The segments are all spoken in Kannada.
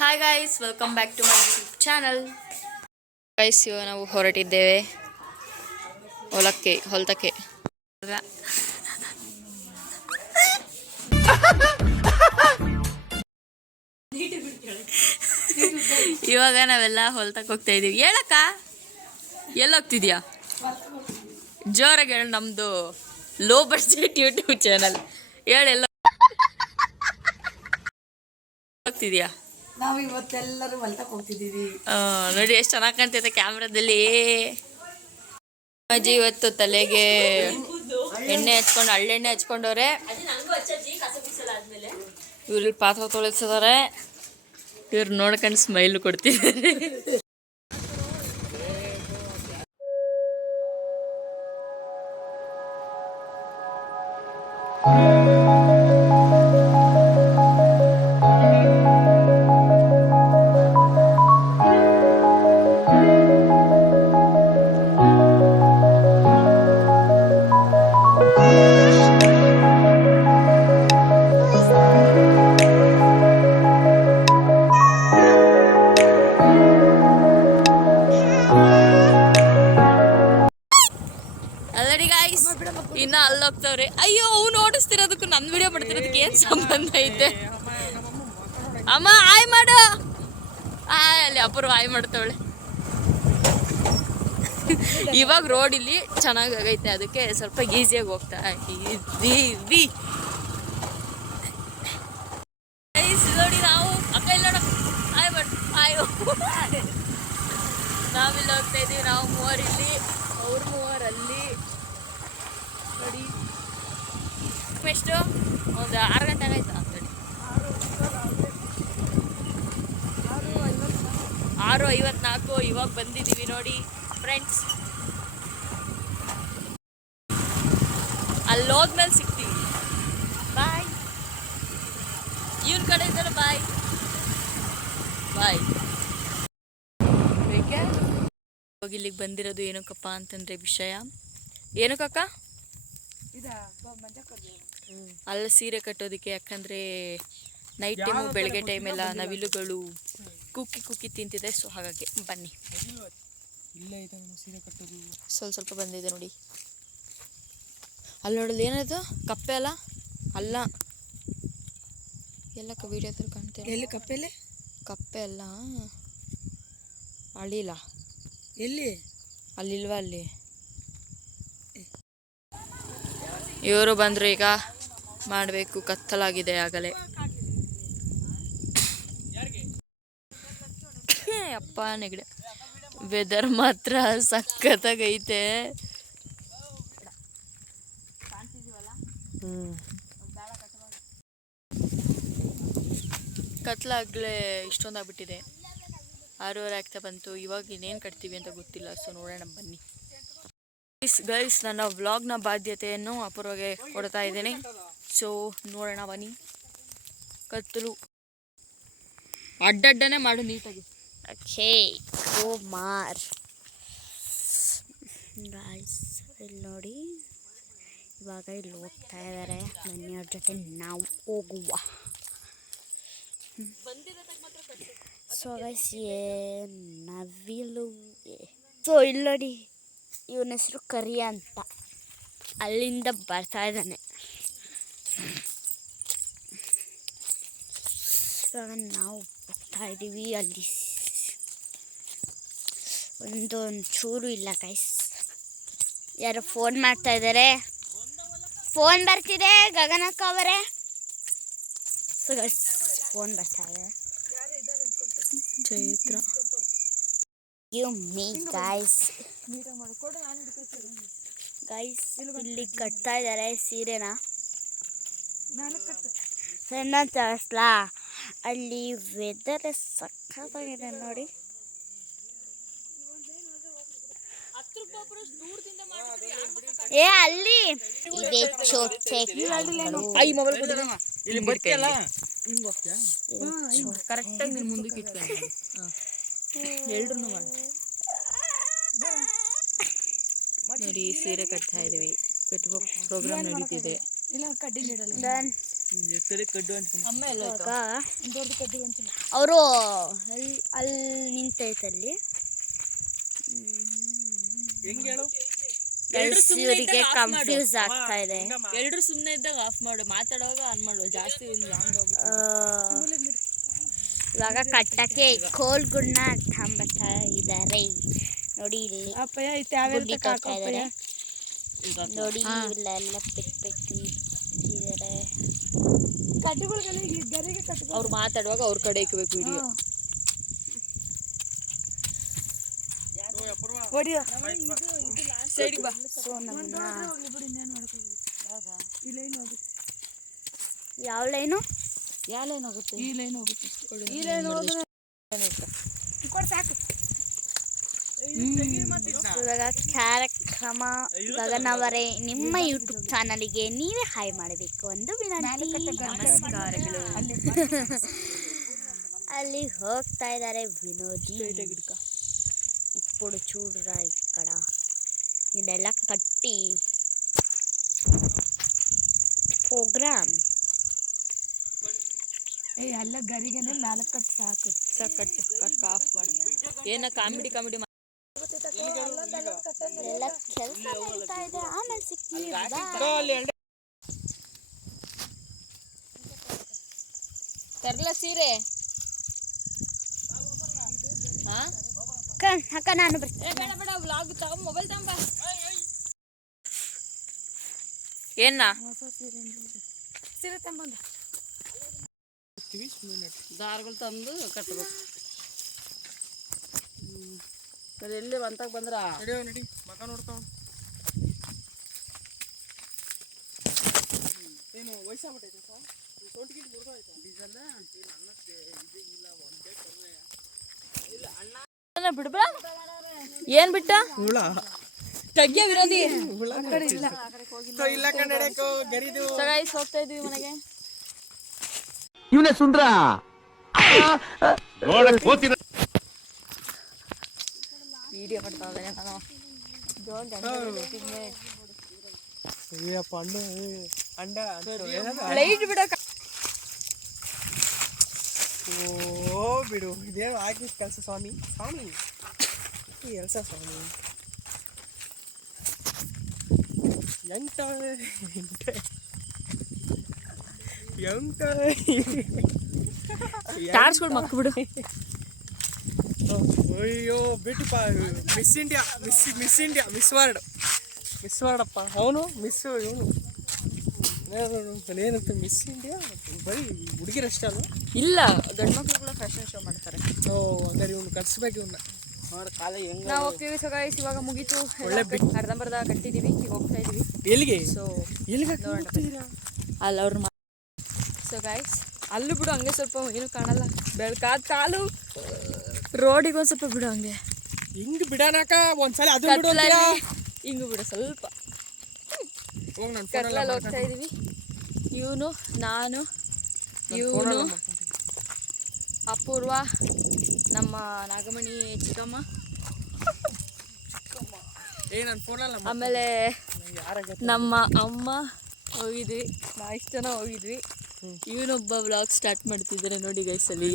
Hi guys, welcome back to my YouTube channel. Guys, ಇವಾಗ ನಾವು ಹೊರಟಿದ್ದೇವೆ ಹೊಲಕ್ಕೆ. ಇವಾಗ ನಾವೆಲ್ಲ ಹೊಲಕ್ಕೆ ಹೋಗ್ತಾ ಇದೀವಿ. ಹೇಳಕ್ಕ, ಎಲ್ಲೋಗ್ತಿದ್ಯಾ? ಜೋರಾಗಿ ಹೇಳ. ನಮ್ದು ಲೋ ಬಡ್ಜೆಟ್ ಯೂಟ್ಯೂಬ್ ಚಾನಲ್. ಹೇಳೆಲ್ಲ ಹೋಗ್ತಿದ್ಯಾ? ನಾವು ಇವತ್ತೆಲ್ಲರೂ ಹೊಲಕ್ಕೆ ಹೋಗ್ತಿದ್ದೀವಿ. ನೋಡಿ ಎಷ್ಟು ಚೆನ್ನಾಗಿ ಕಾಣ್ತೈತೆ ಕ್ಯಾಮ್ರಾದಲ್ಲಿ. ಅಜ್ಜಿ ಇವತ್ತು ತಲೆಗೆ ಎಣ್ಣೆ ಹಚ್ಕೊಂಡು ಹಳ್ಳೆಣ್ಣೆ ಹಚ್ಕೊಂಡವ್ರೆ. ಇವ್ರಲ್ಲಿ ಪಾತ್ರ ತೊಳೆಸಿದಾರೆ. ಇವ್ರು ನೋಡ್ಕೊಂಡು ಸ್ಮೈಲ್ ಕೊಡ್ತಿದ್ದಾರೆ. ಇನ್ನ ಅಲ್ಲೋಗ್ತವ್ರೆ. ಅಯ್ಯೋ, ಅವ್ನು ಓಡಿಸ್ತಿರೋದಕ್ಕೂ ನನ್ನ ವಿಡಿಯೋ ಮಾಡ್ತಿರೋದಕ್ಕೆ ಏನ್ ಸಂಬಂಧ ಐತೆ? ಅಮ್ಮ ಆಯ್ ಮಾಡು. ಅಲ್ಲಿ ಅಪೂರ್ವ ಆಯ್ ಮಾಡ್ತವಳೆ. ಇವಾಗ ರೋಡ್ ಇಲ್ಲಿ ಚೆನ್ನಾಗಿ ಆಗೈತೆ, ಅದಕ್ಕೆ ಸ್ವಲ್ಪ ಈಸಿಯಾಗಿ ಹೋಗ್ತಾ ಇದ್ದೀವಿ. ನೋಡಿ, ನಾವು ಅಕ್ಕ ಇಲ್ಲ ನೋಡ, ಆಯ್ ಮಾಡು ಆಯೋ. ನಾವಿಲ್ಲಿ ಹೋಗ್ತಾ ಇದೀವಿ. ನಾವು ಮೂವರಿಲ್ಲಿ, ಅವ್ರ ಮೂವರಲ್ಲಿ. ನೋಡಿ ಎಷ್ಟು ಒಂದು 6 ಗಂಟೆ ಆಗೈತಾ ಅಂತೇಳಿ. 6:54 ಇವಾಗ ಬಂದಿದ್ದೀವಿ ನೋಡಿ ಫ್ರೆಂಡ್ಸ್. ಅಲ್ಲಿ ಹೋದ್ಮೇಲೆ ಸಿಗ್ತೀವಿ. ಬಾಯ್. ಇವನ್ ಕಡೆ ಇದ್ದಾರೆ. ಬಾಯ್ ಬಾಯ್. ಹೋಗಿ ಇಲ್ಲಿಗೆ ಬಂದಿರೋದು ಏನಕ್ಕಪ್ಪ ಅಂತಂದ್ರೆ ವಿಷಯ ಏನಕ್ಕಕ್ಕ? ಅಲ್ಲ, ಸೀರೆ ಕಟ್ಟೋದಕ್ಕೆ. ಯಾಕಂದ್ರೆ ನೈಟ್ ಟೈಮು, ಬೆಳಗ್ಗೆ ಟೈಮೆಲ್ಲ ನವಿಲುಗಳು ಕುಕ್ಕಿ ತಿಂತಿದೆ. ಸೊ ಹಾಗಾಗಿ ಬನ್ನಿ. ಸ್ವಲ್ಪ ಬಂದಿದೆ ನೋಡಿ. ಅಲ್ಲಿ ನೋಡೋದು ಏನದು? ಕಪ್ಪೆ ಅಲ್ಲ? ಅಲ್ಲ, ಎಲ್ಲಕ್ಕ ವಿಡಿಯೋದಲ್ಲಿ ಕಾಣ್ತೇನೆ. ಎಲ್ಲಿ ಕಪ್ಪೆಲೆ? ಕಪ್ಪೆ ಅಲ್ಲ, ಅಳಿಲ್ಲ. ಎಲ್ಲಿ? ಅಲ್ಲಿಲ್ವಾ? ಅಲ್ಲಿ ಇವರು ಬಂದರು. ಈಗ ಮಾಡಬೇಕು, ಕತ್ತಲಾಗಿದೆ ಆಗಲೇ. ಅಪ್ಪ ನೆಗಡೆ. ವೆದರ್ ಮಾತ್ರ ಸಖತ್ತಾಗೈತೆ. ಕತ್ಲಾಗ್ಲೇ ಇಷ್ಟೊಂದಾಗ್ಬಿಟ್ಟಿದೆ. 6:30 ಆಗ್ತಾ ಬಂತು. ಇವಾಗ ಇನ್ನೇನು ಕಟ್ತೀವಿ ಅಂತ ಗೊತ್ತಿಲ್ಲ. ಸೊ ನೋಡೋಣ ಬನ್ನಿ ಗೈಸ್. ನನ್ನ ವ್ಲಾಗ್ನ ಬಾಧ್ಯತೆಯನ್ನು ಅಪೂರ್ವಗೆ ಕೊಡ್ತಾ ಇದ್ದೀನಿ. ಸೊ ನೋಡೋಣ ಬನ್ನಿ. ಕತ್ತಲು ಅಡ್ಡಡ್ಡನೆ ಮಾಡು ನೀಟಾಗಿ. ಓಕೆ ಕುಮಾರ್ ಗೈಸ್, ಇಲ್ಲಿ ನೋಡಿ, ಇವಾಗ ಇಲ್ಲಿ ಹೋಗ್ತಾ ಇದ್ದಾರೆ. ಮನೆಯವ್ರ ಜೊತೆ ನಾವು ಹೋಗುವ. ಸೊ ಗೈಸ್, ನವಿಲು. ಸೊ ಇಲ್ಲಿ ನೋಡಿ, ಇವನ ಹೆಸರು ಕರಿಯ ಅಂತ. ಅಲ್ಲಿಂದ ಬರ್ತಾ ಇದ್ದಾನೆ. ಇವಾಗ ನಾವು ಹೋಗ್ತಾ ಇದ್ದೀವಿ. ಅಲ್ಲಿ ಒಂಚೂರು ಇಲ್ಲ ಗೈಸ್. ಯಾರೋ ಫೋನ್ ಮಾಡ್ತಾ ಇದ್ದಾರೆ. ಫೋನ್ ಬರ್ತಿದೆ ಗಗನಕ್ಕ ಅವರೇ. ಸೊ ಗೈಸ್, ಫೋನ್ ಬರ್ತಾ ಇದೆ. ಚೈತ್ರ ಗೈಸ್ ಇಲ್ಲಿ ಕಟ್ತಾ ಇದ್ದಾರೆ ಸೀರೆನ. ಸಣ್ಣ ತರಿಸ್ಲಾ? ಅಲ್ಲಿ ವೆದರ್ ಸಖತ್ತಾಗಿದೆ ನೋಡಿ. ಅಲ್ಲಿ ಇದೆ ಚೋಟೆ ಕರೆಕ್ಟಾಗಿ ನೀನು ಮುಂದಕ್ಕೆ ಇಟ್ಕೊಂಡು ಎಲ್ರು ಮಾಡಿ ನೋಡಿ. ಸೀರೆ ಕಟ್ತಾ ಇದೀವಿ. ಕಟ್ಟುವ ಪ್ರೋಗ್ರಾಮ್ ನಡೀತಿದೆ. ಅಮ್ಮ ಎಲ್ಲ ಅವರು ಅಲ್ಲಿ ನಿಂತೈತಲ್ಲಿ ಇವರಿಗೆ ಕನ್ಫ್ಯೂಸ್ ಆಗ್ತಾ ಇದೆ. ಎಲ್ರು ಸುಮ್ಮನೆ ಇದ್ದಾಗ ಆಫ್ ಮಾಡು, ಮಾತಾಡುವಾಗ ಆನ್ ಮಾಡು, ಜಾಸ್ತಿ ಇವಾಗ ಕಟ್ಟಕ್ಕೆ ಕೋಲ್ಗಳನ್ನ ತಂಬತ್ತಾ ಇದ್ದಾರೆ ನೋಡಿ. ಇಲ್ಲಿ ಗುಡ್ಡಿ ಕಟ್ತಾ ಇದ್ದಾರೆ ನೋಡಿ. ಇಲ್ಲೆಲ್ಲ ಪೆಟ್ಟಿ ಇದ್ದಾರೆ. ಅವ್ರು ಮಾತಾಡುವಾಗ ಅವ್ರ ಕಡೆ ಇಕ್ಬೇಕು ವಿಡಿಯೋ. ಸೊ ಯಾವ ಲೈನು ಹೋಗುತ್ತೆ ಇವಾಗ ಕಾರ್ಯಕ್ರಮ ಗಗನವರೇ ನಿಮ್ಮ ಯೂಟ್ಯೂಬ್ ಚಾನಲ್ಗೆ ನೀವೇ ಹಾಯ್ ಮಾಡಬೇಕು ಒಂದು ವಿನಂತಿ. ನಮಸ್ಕಾರಗಳು. ಅಲ್ಲಿ ಹೋಗ್ತಾ ಇದ್ದಾರೆ ವಿನೋದಿ. ఇప్పుడు చూడరా ఇక్కడ ಇದೆಲ್ಲ ಕಟ್ಟಿ ಪ್ರೋಗ್ರಾಮ್. ಎಲ್ಲ ಗರಿಗೆನೆ 4 ಕಟ್ ಸಾಕು. ಕಟ್ ಆಫ್ ಮಾಡಿ. ಏನ ಕಾಮಿಡಿ ಎಲ್ಲ ಕೆಲಸ ನಡೀತಾ ಇದೆ. ಆಮೇಲೆ ಸಿಗ್ತೀವಿ. ತರ್ಲ ಸೀರೆ ಅಕ್ಕ ನಾನು ಬರ್ತೀನಿ. ಬೇಡ ವ್ಲಾಗ್ ತಗೋ, ಮೊಬೈಲ್ ತಗೊಂಬ. ಏನ ಸೀರೆ ತಂಬಂದ ದಾರಗಳು ತಂದು ಕಟ್ಟಬೇಕು. ಎಲ್ಲಿ ಬಂತಾಗ ಬಂದ್ರ ನಡಿ ಮಕ ನೋಡ್ತಾವ. ಏನು ವಯಸ್ಸಾಗ್ಬಿಟ್ಟೈತೆ ಸರ್? ಸೋಟಿಗಿಟ್ಟು ಮುರಿದೋಯ್ತಾ ಡೀಸೆಲ್? ಬಿಡ್ಬೇಡ. ಏನ್ ಬಿಟ್ಟ ತಗ್ಯ ವಿರೋಧಿ ಇಲ್ಲ ಕನ್ನಡಕ್ಕೂ ಗರಿದು ಸಗಾಯಿಸ್ ಹೋಗ್ತಾ ಇದ್ವಿ ಮನೆಗೆ. ಇವನೇ ಸುಂದ್ರ ವಿಡಿಯೋ ಮಾಡ್ತಾ ಇದ್ದಾನೆ ನಾನು. ಅಂಡ ಲೈಟ್ ಬಿಡಕ. ಓ ಬಿಡು, ಇದೇನು ಆಗಿದ್ ಕೆಲಸ ಸ್ವಾಮಿ. ಕೆಲಸ ಸ್ವಾಮಿ ಟಾರ್ಸ್ಗಳು ಮಕ್ಕ ಬಿಡು. ಅಯ್ಯೋ ಬಿಟ್ಟುಪ್ಪ. ಮಿಸ್ ಇಂಡಿಯಾ ಮಿಸ್ ವರ್ಡ್ ಅಪ್ಪ. ಅವನು ಮಿಸ್, ಇವನು ಏನಂತ ಮಿಸ್ ಇಂಡಿಯಾ ಬರೀ ಹುಡುಗಿರಷ್ಟೇ ಅಲ್ವ? ಇಲ್ಲ, ಗಂಡು ಮಕ್ಳುಗಳ ಫ್ಯಾಷನ್ ಶೋ ಮಾಡ್ತಾರೆ. ಓ ಹಂಗಾರೆ ಇವನು ಕಟ್ಸ್ಬೇಕು ಇವನ್ನ. ನಾವು ಹೋಗ್ತೀವಿ. ಸೊ ಗೈಸ್ ಇವಾಗ ಮುಗೀತು. ಅರ್ಧಂಬರ್ಧ ಕಟ್ಟಿದೀವಿ. ಈಗ ಹೋಗ್ತಾ ಇದೀವಿ. ಎಲ್ಲಿಗೆ ಸೊ ಎಲ್ಲಿಗೆ ಅಲ್ಲ ಅವ್ರ. ಸೊ ಗೈಸ್ ಅಲ್ಲೂ ಬಿಡು, ಹಂಗೆ ಸ್ವಲ್ಪ ಏನು ಕಾಣಲ್ಲ. ಬೆಳ್ಕಾದ ಕಾಲು ರೋಡಿಗೆ ಒಂದು ಸ್ವಲ್ಪ ಬಿಡು. ಹಂಗೆ ಹಿಂಗ್ ಬಿಡನಾಕ ಒಂದ್ಸಲ ಅದು ಹಿಂಗು ಬಿಡು ಸ್ವಲ್ಪ. ಹೋಗಿ ನಾನು ಕತ್ಲಲ್ಲಿ ಹೋಗ್ತಾ ಇದೀವಿ. ಇವನು ನಾನು, ಇವನು ಅಪೂರ್ವ, ನಮ್ಮ ನಾಗಮಣಿ ಚಿಕ್ಕಮ್ಮ, ನಾನು ಫೋನಲ್ಲ. ಆಮೇಲೆ ನಮ್ಮ ಅಮ್ಮ ಹೋಗಿದ್ವಿ. ಇಷ್ಟು ಜನ ಹೋಗಿದ್ವಿ. ಇವನೊಬ್ಬ ವ್ಲಾಗ್ ಸ್ಟಾರ್ಟ್ ಮಾಡ್ತಿದ್ದಾರೆ ನೋಡಿ ಗೈಸ್. ಅಲ್ಲಿ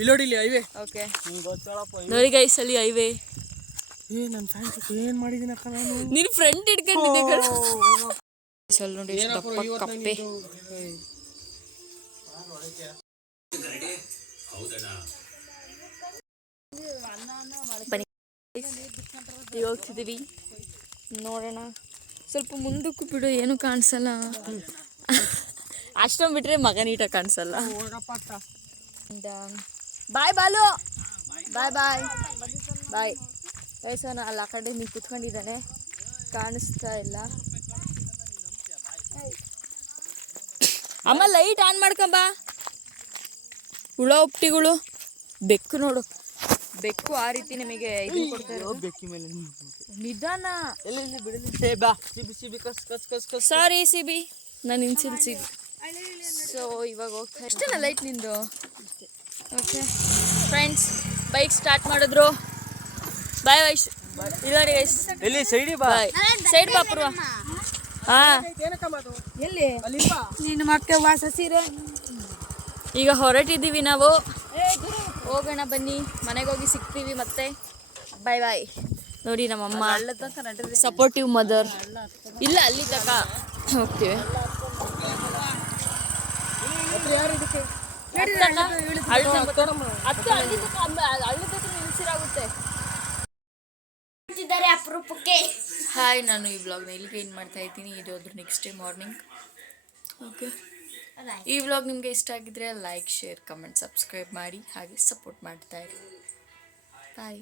ವಿಲೋಡಿಲಿ ಹೈವೇ. ಓಕೆ ನೋಡಿ ಗೈಸ್, ಅಲ್ಲಿ ಹೈವೇ. ನನ್ನ ಫ್ಯಾನ್ಸ್ ಏನು ಮಾಡಿದ್ದೀನಿ ಅಕ್ಕ ನಾನು. ನಿನ್ನ ಫ್ರೆಂಡ್ ಹಿಡ್ಕೊಂಡಿದ್ದೆ ನೋಡಿ ದಪ್ಪ ಕಪ್ಪೆ. ಈಗ ಹೋಗ್ತಿದ್ದೀವಿ, ನೋಡೋಣ. ಸ್ವಲ್ಪ ಮುಂದಕ್ಕೂ ಬಿಡು, ಏನು ಕಾಣಿಸಲ್ಲ. ಅಷ್ಟೊಂದು ಬಿಟ್ರೆ ಮಗ ನೀಟಾಗಿ ಕಾಣಿಸಲ್ಲ. ಬಾಯ್ ಬಾಲು, ಬಾಯ್ ಬಾಯ್ ಬಾಯ್. ವಯಸ್ಸನ ಅಲ್ಲಿ ಆ ಕಡೆ ನೀವು ಕುತ್ಕೊಂಡಿದ್ದಾನೆ, ಕಾಣಿಸ್ತಾ ಇಲ್ಲ. ಅಮ್ಮ ಲೈಟ್ ಆನ್ ಮಾಡ್ಕೊಂಬ. ಹುಳ ಉಪ್ಟಿಗಳು, ಬೆಕ್ಕು ನೋಡು, ಬೆಕ್ಕು ಆ ರೀತಿ ನಮಗೆ ಇದು ಕೊಡ್ತಾರೆ. ಬೆಕ್ಕಿ ಮೇಲೆ ನಿಧಾನ. ಎಲ್ಲಿ ಬಿಡಲಿ. ಸಾರಿ ಸಿಬಿ, ನಾನು ಇನ್ಸಿಲ್ ಸಿಬಿ. ಸೊ ಇವಾಗ ಹೋಗ್ತಾ ಅಷ್ಟೇನಾ ಲೈಟ್ ನಿಂದು? ಓಕೆ ಫ್ರೆಂಡ್ಸ್, ಬೈಕ್ ಸ್ಟಾರ್ಟ್ ಮಾಡಿದ್ರು. ಬಾಯ್ ವೈಶ್. ಇಲ್ಲ ನೋಡಿ ಗೈಸ್, ಎಲ್ಲಿ ಸೈಡಿ ಬಾ. ಬಾಯ್. ಸೈಡ್ ಬಾ ಪೂರ್ವ. ಹಾ ಏನಕ್ಕಮ್ಮ ಅದು ಎಲ್ಲಿ ಅಲ್ಲಿಲ್ವಾ ನಿನ್ನ ಮಕ್ಕ ವಾಸ ಸೀರೆ ಈಗ ಹೊರಟಿದ್ದೀವಿ ನಾವು. ಹೋಗೋಣ ಬನ್ನಿ, ಮನೆಗೆ ಹೋಗಿ ಸಿಗ್ತೀವಿ ಮತ್ತೆ. ಬಾಯ್ ಬಾಯ್. ನೋಡಿ ನಮ್ಮಮ್ಮ ಸಪೋರ್ಟಿವ್ ಮದರ್. ಇಲ್ಲ ಅಲ್ಲಿ ತನಕ ಹೋಗ್ತೀವಿ. ಅಪರೂಪಕ್ಕೆ ಹಾಯ್, ನಾನು ಈ ವ್ಲಾಗ್ನ ಇಲ್ಲಿಗೆ ಏನು ಮಾಡ್ತಾ ಇದ್ದೀನಿ. ಇದು ಅದ್ರ ನೆಕ್ಸ್ಟ್ ಡೇ ಮಾರ್ನಿಂಗ್. ಓಕೆ, ಈ ವ್ಲಾಗ್ ನಿಮಗೆ ಇಷ್ಟ ಆಗಿದ್ರೆ ಲೈಕ್, ಶೇರ್, ಕಮೆಂಟ್, ಸಬ್ಸ್ಕ್ರೈಬ್ ಮಾಡಿ ಹಾಗೆ ಸಪೋರ್ಟ್ ಮಾಡ್ತಾ ಇರಿ. ಬಾಯ್.